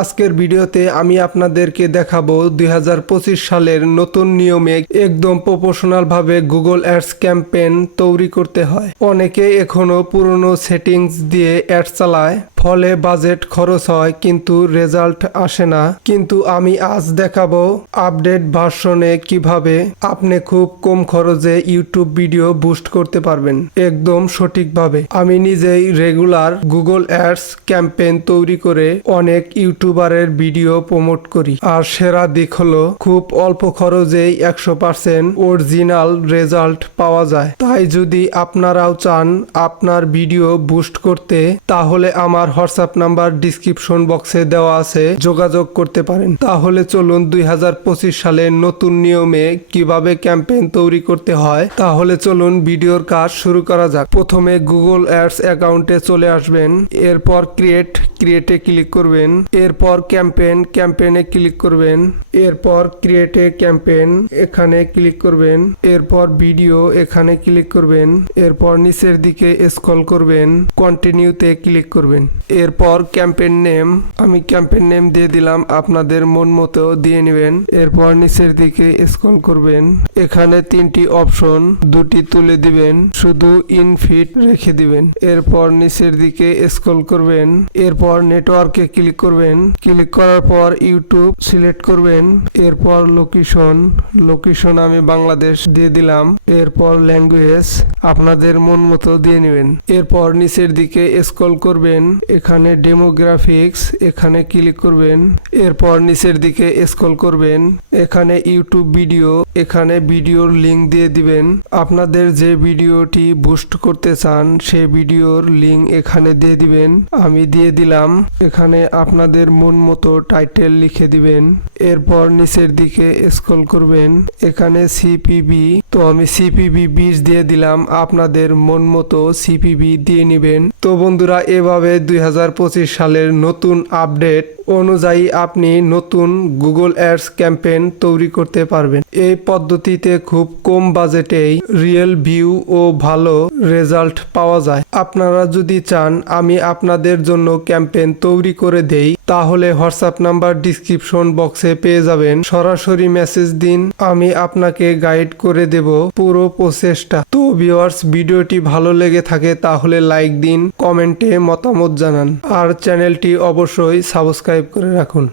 আজকের ভিডিওতে আমি আপনাদেরকে দেখাবো দুই হাজার পঁচিশ সালের নতুন নিয়মে একদম প্রপোশনাল ভাবে গুগল অ্যাডস ক্যাম্পেন তৈরি করতে হয়। অনেকে এখনও পুরনো সেটিংস দিয়ে অ্যাড চালায়। ফলে বাজেট খরচ হয়, কিন্তু রেজাল্ট আসে না। কিন্তু আমি আজ দেখাবো আপডেট ভার্সনে কীভাবে আপনি খুব কম খরচে ইউটিউব ভিডিও বুস্ট করতে পারবেন। একদম সঠিকভাবে। আমি নিজেই রেগুলার গুগল অ্যাডস ক্যাম্পেইন তৈরি করে অনেক ইউটিউবারের ভিডিও প্রমোট করি। আর সেরা দিক হলো, খুব অল্প খরচেই একশো পার্সেন্ট অরিজিনাল রেজাল্ট পাওয়া যায়। তাই যদি আপনারাও চান আপনার ভিডিও বুস্ট করতে, তাহলে আমার হোয়াটসঅ্যাপ নাম্বার ডিসক্রিপশন বক্সে দেওয়া আছে, যোগাযোগ করতে পারেন। তাহলে চলুন দুই হাজার পঁচিশ সালে নতুন নিয়মে কীভাবে ক্যাম্পেইন তৈরি করতে হয়, তাহলে চলুন ভিডিওর কাজ শুরু করা যাক। প্রথমে গুগল অ্যাডস অ্যাকাউন্টে চলে আসবেন, এরপর ক্রিয়েট, ক্রিয়েটে ক্লিক করবেন, এরপর ক্যাম্পেইন, ক্যাম্পেইনে ক্লিক করবেন, এরপর ক্রিয়েটে ক্যাম্পেইন, এখানে ক্লিক করবেন, এরপর ভিডিও, এখানে ক্লিক করবেন, এরপর নিচের দিকে স্ক্রল করবেন, কন্টিনিউতে ক্লিক করবেন। এরপর ক্যাম্পেইন নেম, আমি ক্যাম্পেইন নেম দিয়ে দিলাম, আপনাদের মন মতো দিয়ে নেবেন। এরপর নিচের দিকে স্ক্রল করবেন। এখানে তিনটি অপশন, দুটি তুলে দিবেন, শুধু ইনফিট রেখে দিবেন। এরপর নিচের দিকে স্ক্রল করবেন। এরপর নেটওয়ার্কে ক্লিক করবেন। ক্লিক করার পর ইউটিউব সিলেক্ট করবেন। এরপর লোকেশন লোকেশন আমি বাংলাদেশ দিয়ে দিলাম। এরপর ল্যাঙ্গুয়েজ, আপনাদের মন মতো দিয়ে নেবেন। এরপর নিচের দিকে স্ক্রল করবেন। এখানে ডেমোগ্রাফিক্স এখানে ক্লিক করবেন এরপর নিচের দিকে স্ক্রল করবেন এখানে ইউটিউব ভিডিও এখানে ভিডিওর লিংক দিয়ে দিবেন। আপনাদের যে ভিডিওটি বুস্ট করতে চান, সে ভিডিওর লিংক এখানে দিয়ে দিবেন। আমি দিয়ে দিলাম। এখানে আপনাদের মন মতো টাইটেল লিখে দিবেন। এরপর নিচের দিকে স্ক্রল করবেন। এখানে সিপিবি তো আমি সিপিবি বিশ দিয়ে দিলাম। আপনাদের মন মতো সিপিবি দিয়ে নেবেন। তো বন্ধুরা, এভাবে দুই হাজার পঁচিশ সালের নতুন আপডেট অনুযায়ী আপনি নতুন গুগল অ্যাডস ক্যাম্পেইন তৈরি করতে পারবেন। এই পদ্ধতিতে খুব কম বাজেটেই রিয়েল ভিউ ও ভালো রেজাল্ট পাওয়া যায়। আপনারা যদি চান আমি আপনাদের জন্য ক্যাম্পেইন তৈরি করে দেই, তাহলে হোয়াটসঅ্যাপ নাম্বার ডিসক্রিপশন বক্সে পেয়ে যাবেন। সরাসরি মেসেজ দিন, আমি আপনাকে গাইড করে দেব পুরো প্রসেসটা। তো ভিউয়ার্স, ভিডিওটি ভালো লেগে থাকে তাহলে লাইক দিন, কমেন্টে মতামত জানান। আর চ্যানেলটি অবশ্যই সাবস্ক্রাইব করে রাখুন।